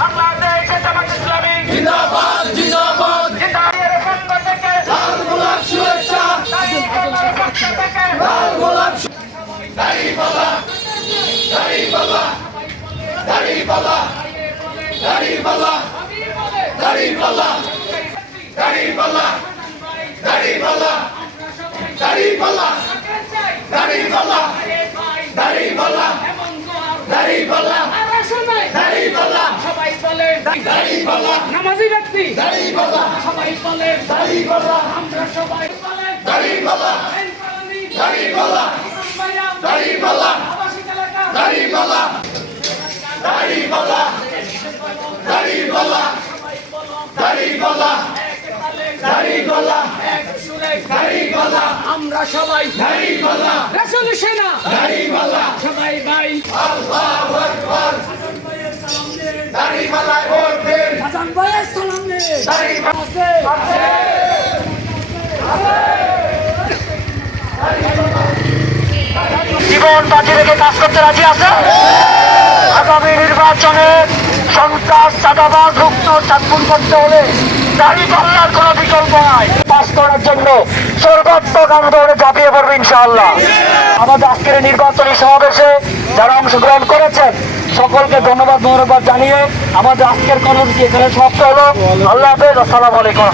বাংলাদেশ জামাত ইসলামী জিন্দাবাদ জিন্দাবাদ জিন্দাবাদের পক্ষ থেকে লাল গোলাপ শুভেচ্ছা দাঁড়িপাল্লার পক্ষ থেকে লাল গোলাপ দাড়িপাল্লা দাড়িপাল্লা দাড়িপাল্লা দাড়িপাল্লা দাড়িপাল্লা দাড়িপাল্লা দাড়িপাল্লা দাড়িপাল্লা দাড়িপাল্লা দাড়িপাল্লা দাড়িপাল্লা দাড়িপাল্লা সবাই বলে দাড়িপাল্লা নামাজি ব্যক্তি দাড়িপাল্লা সবাই বলে দাড়িপাল্লা আমরা সবাই বলে দাড়িপাল্লা দাড়িপাল্লা দাড়িপাল্লা আবাসিক এলাকা দাড়িপাল্লা দাড়িপাল্লা দাড়িপাল্লা দাড়িপাল্লা দাড়িপাল্লা এক সুরে দাড়িপাল্লা আমরা সবাই দাড়িপাল্লা রাসূল সেনা দাড়িপাল্লা সবাই ভাই আল্লাহু আকবার দাড়িপাল্লায় ভোট দিন হাসান ভাইয়ের সালাম নে দাড়িপাল্লা জীবন বাজি রেখে কাজ করতে রাজি আছে আগামী নির্বাচনে সন্ত্রাস চাঁদাবাজ মুক্ত চাঁদপুর করতে হলে দাঁড়িপাল্লার কোনো বিকল্প নাই পাস করার জন্য সর্বাত্মক আন্দোলনে ঝাঁপিয়ে পড়বে ইনশাআল্লাহ। আমাদের আজকের এই নির্বাচনী সমাবেশে যারা অংশগ্রহণ করেছেন সকলকে ধন্যবাদ মোবারকবাদ জানিয়ে আমাদের আজকের কর্মসূচি এখানে সমাপ্ত হলো। আল্লাহ হাফেজ, আসসালামু আলাইকুম।